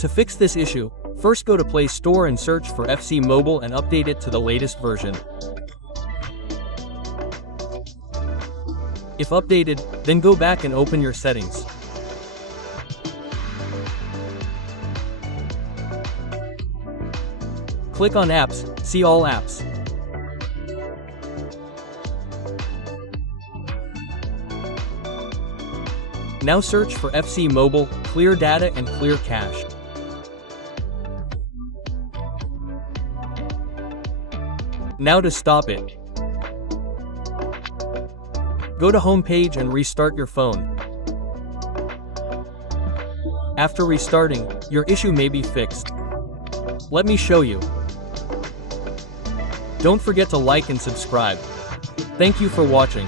To fix this issue, first go to Play Store and search for FC Mobile and update it to the latest version. If updated, then go back and open your settings. Click on Apps, see all apps. Now search for FC Mobile, Clear Data and Clear Cache. Now to stop it, go to Home page and restart your phone. After restarting, your issue may be fixed. Let me show you. Don't forget to like and subscribe. Thank you for watching.